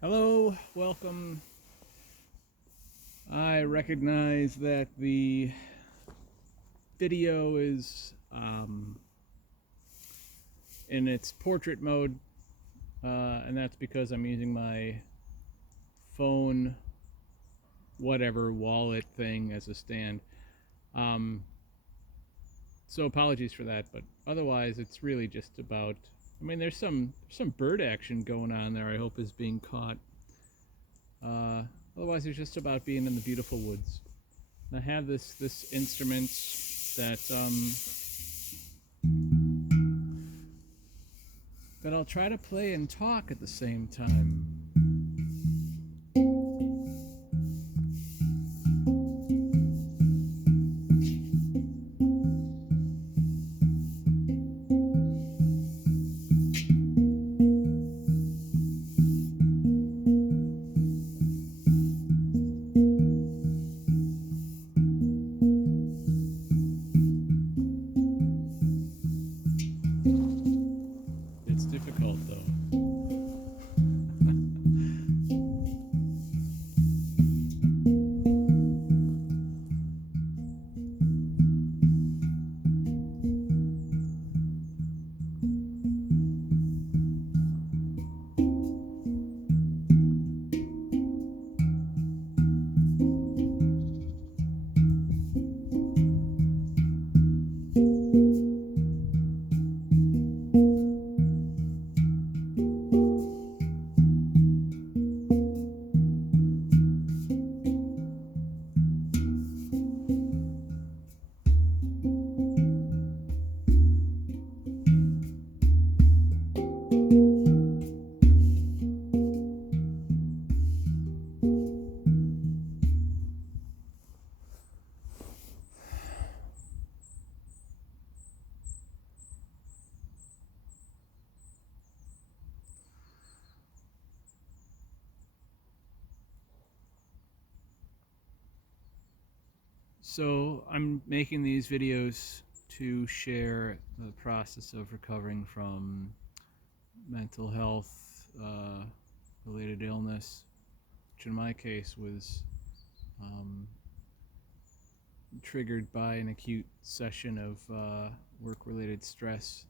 Hello, welcome. I recognize that the video is in its portrait mode, and that's because I'm using my phone, whatever, wallet thing as a stand. Um, so apologies for that, but otherwise it's really just about. I mean, there's some bird action going on there. I hope is being caught. Uh, Otherwise, it's just about being in the beautiful woods. I have this instrument that I'll try to play and talk at the same time. It's difficult though. So I'm making these videos to share the process of recovering from mental health related illness, which in my case was um, triggered by an acute session of work-related stress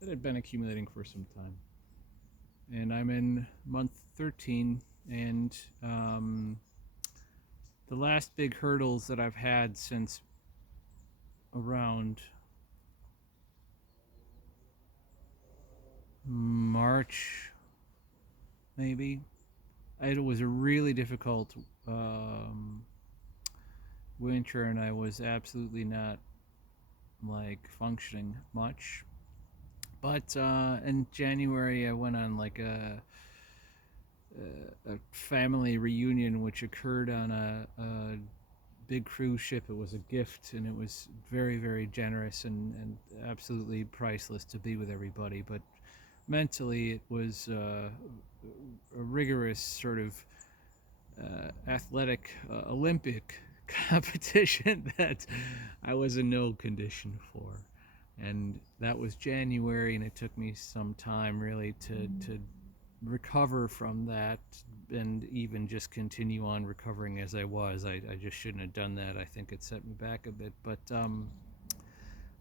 that had been accumulating for some time. And I'm in month 13, and the last big hurdles that I've had since around March, maybe. It was a really difficult winter, and I was absolutely not like functioning much. But in January, I went on like a family reunion, which occurred on a big cruise ship. It was a gift, and it was very, very generous and absolutely priceless to be with everybody. But mentally, it was a rigorous sort of athletic Olympic competition that I was in no condition for. And that was January, and it took me some time really to recover from that and even just continue on recovering as I was. I just shouldn't have done that. I think it set me back a bit. But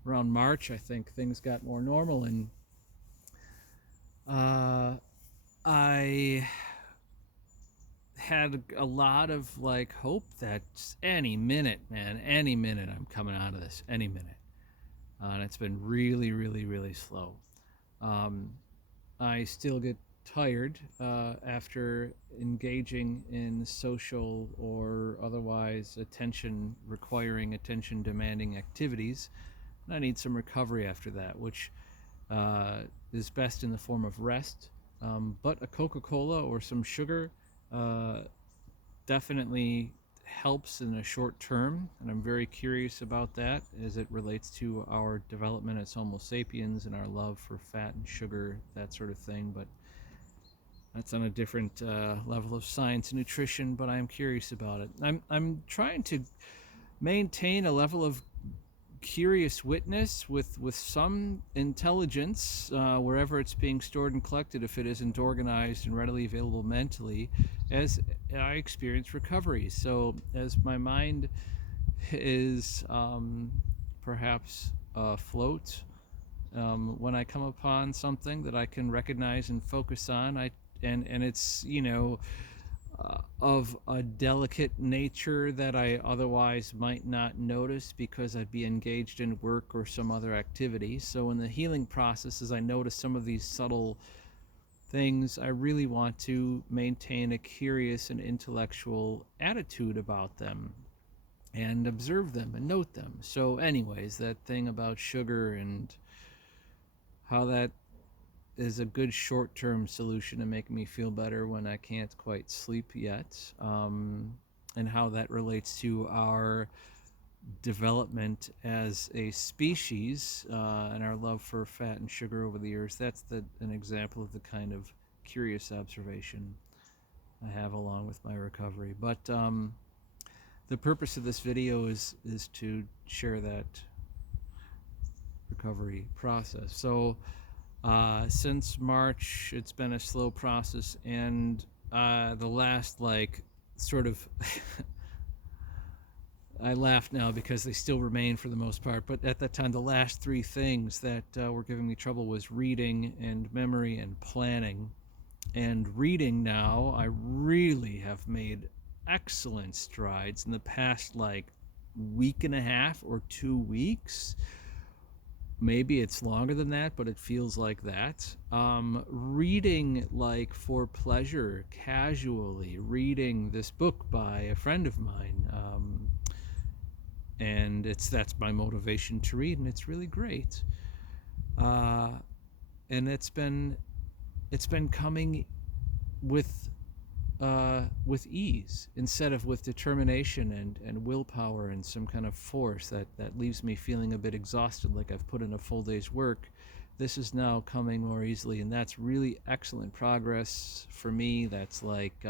around March, I think things got more normal, and I had a lot of like hope that any minute, man, any minute I'm coming out of this, any minute. And it's been really, really, really slow. Um, I still get tired after engaging in social or otherwise attention requiring, attention demanding activities. And I need some recovery after that, which is best in the form of rest. But a Coca Cola or some sugar uh, definitely helps in a short term, and I'm very curious about that as it relates to our development as Homo sapiens and our love for fat and sugar, that sort of thing. But that's on a different level of science and nutrition. But I'm curious about it. I'm trying to maintain a level of curious witness with some intelligence wherever it's being stored and collected, if it isn't organized and readily available mentally, as I experience recovery. So as my mind is perhaps afloat, when I come upon something that I can recognize and focus on, and it's of a delicate nature that I otherwise might not notice because I'd be engaged in work or some other activity. So in the healing process, as I notice some of these subtle things, I really want to maintain a curious and intellectual attitude about them and observe them and note them. So anyways, that thing about sugar and how that is a good short-term solution to make me feel better when I can't quite sleep yet, and how that relates to our development as a species, and our love for fat and sugar over the years. That's an example of the kind of curious observation I have along with my recovery. But the purpose of this video is to share that recovery process. So since March, it's been a slow process, and the last, sort of, I laugh now because they still remain for the most part, but at that time, the last three things that were giving me trouble was reading and memory and planning. And reading now, I really have made excellent strides in the past, week and a half or 2 weeks. Maybe it's longer than that, but it feels like that. Reading for pleasure, casually, reading this book by a friend of mine, and that's my motivation to read, and it's really great. And it's been coming with ease instead of with determination and willpower and some kind of force that leaves me feeling a bit exhausted, like I've put in a full day's work. This is now coming more easily, and that's really excellent progress for me. That's like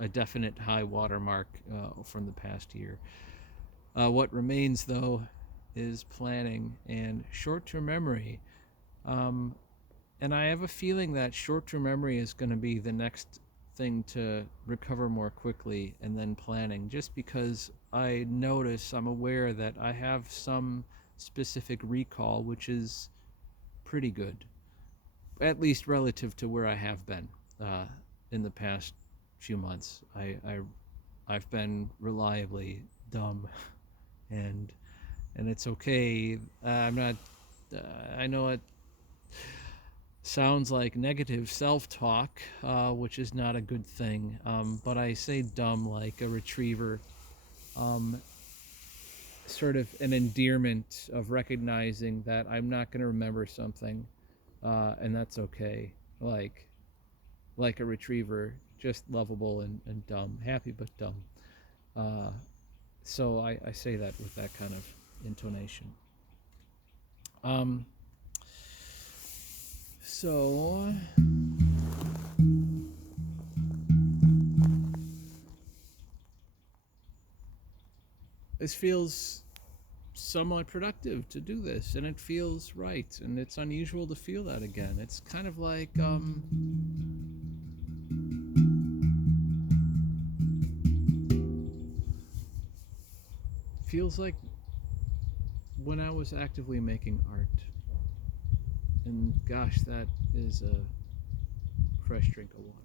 a definite high watermark from the past year. What remains, though, is planning and short-term memory. And I have a feeling that short-term memory is going to be the next thing to recover more quickly, and then planning, just because I'm aware that I have some specific recall, which is pretty good, at least relative to where I have been in the past few months. I've been reliably dumb, and it's okay. I'm not. I know it sounds like negative self-talk, which is not a good thing, but I say dumb like a retriever, sort of an endearment of recognizing that I'm not going to remember something, and that's okay. Like a retriever, just lovable and dumb, happy but dumb. So I say that with that kind of intonation. So this feels somewhat productive to do this, and it feels right, and it's unusual to feel that again. It's kind of like feels like when I was actively making art. And gosh, that is a fresh drink of water.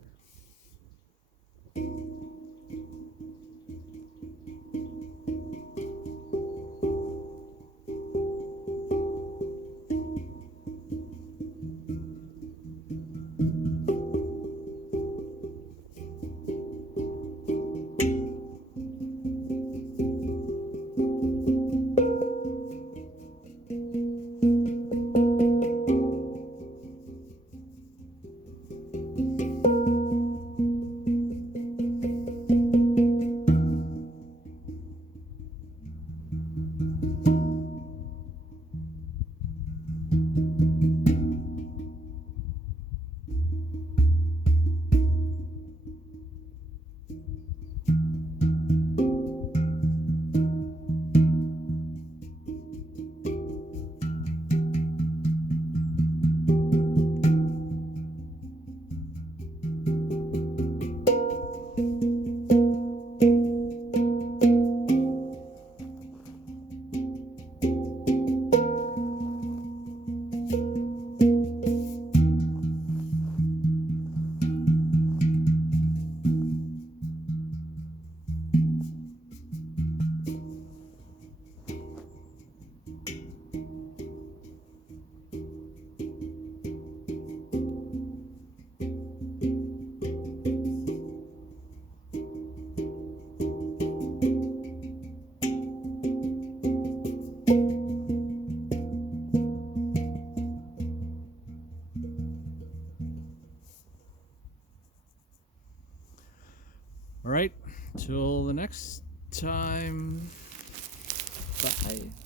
Till the next time. Bye.